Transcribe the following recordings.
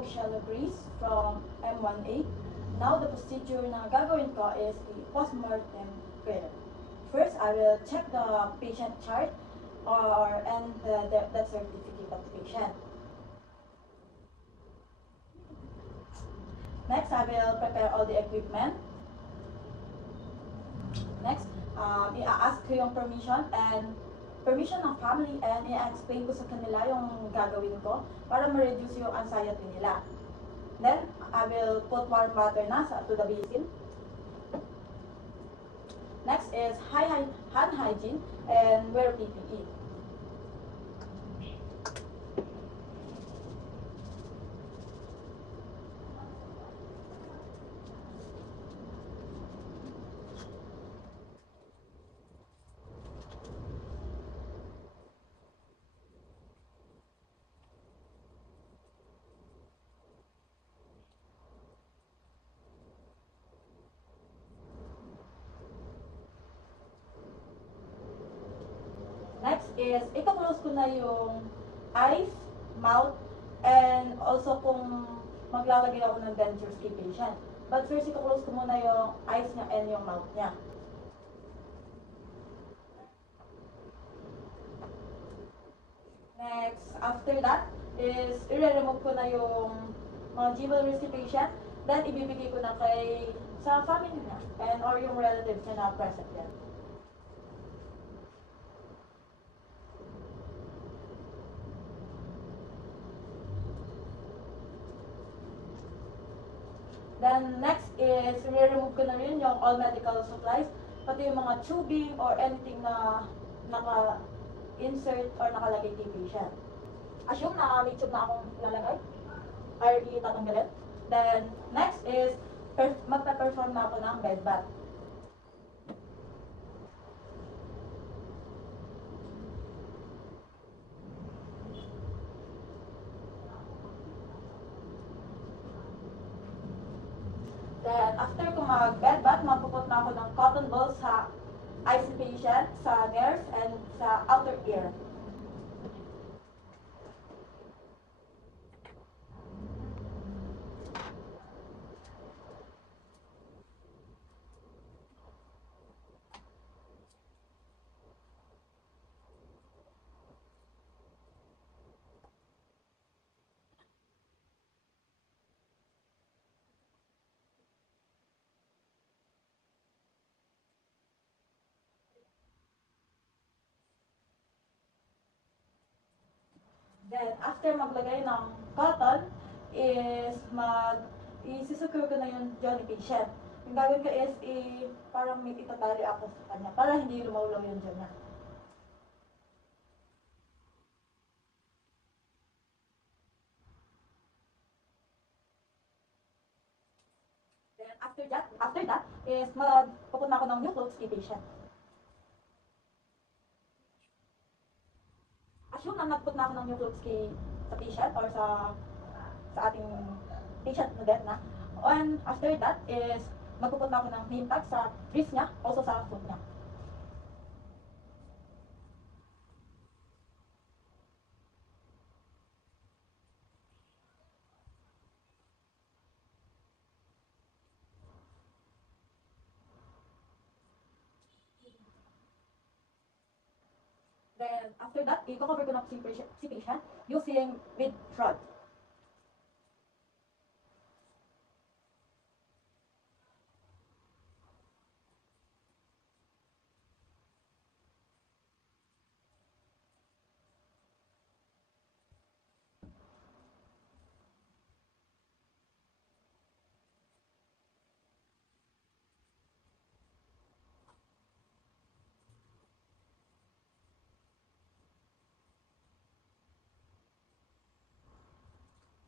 Coxiella Grace from M1A. Now the procedure na gagawin ko is the postmortem prayer. First, I will check the patient chart and the death certificate of the patient. Next, I will prepare all the equipment. Next, i-ask ko yung permission ng family and i-explain ko sa kanila yung gagawin ko para ma-reduce yung anxiety nila. Then, I will put warm water na to the basin. Next is hand hygiene and wear PPE. Next is, ito-close ko na yung eyes, mouth, and also kung maglalagay ako ng dentures kay patient. But first, ito-close ko muna yung eyes niya and yung mouth niya. Next, after that, is i-remove ko na yung mga jewelry si patient. Then, ibibigay ko na sa family niya and or yung relatives niya na present yan. Then next is, remove ko na rin yung all medical supplies, pati yung mga tubing or anything na naka-insert or nakalagay kay patient. Assume na may tube na akong ilalagay or itatanggalin. Then next is, magpa-perform na ako ng bed bath. Then, after ko mag-bed bath, magpuput na ako ng cotton balls sa eyes ni patient, sa nerves, and sa outer ear. Then, after maglagay ng cotton, is i-secure ko na yung Johnny patient. Yung gagawin ko is, parang may itatali ako sa kanya para hindi lumawlaw yung John niya. Then, after that, is magpupunta ako ng new clothes kay patient. Assume na nagput na ako ng new clothes sa patient or sa ating patient na death na. And after that is, magpuput na ako ng name tag sa wrist niya, also sa foot niya. Then, after that, i-cover ko na si patient using with shroud.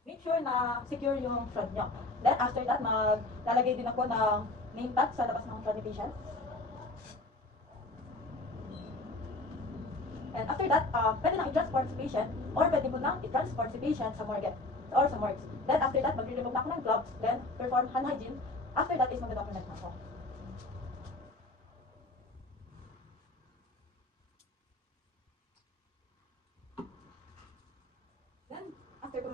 Make sure na secure yung front nyo. Then after that, maglalagay din ako ng name tag sa labas ng front ni patient. And after that, pwede nang i-transport si patient or pwede mo nang i-transport si patient sa morgue or sa morgue. Then after that, mag-remove na ako ng gloves, then perform hand hygiene. After that is mag-document na ako. Then, after ko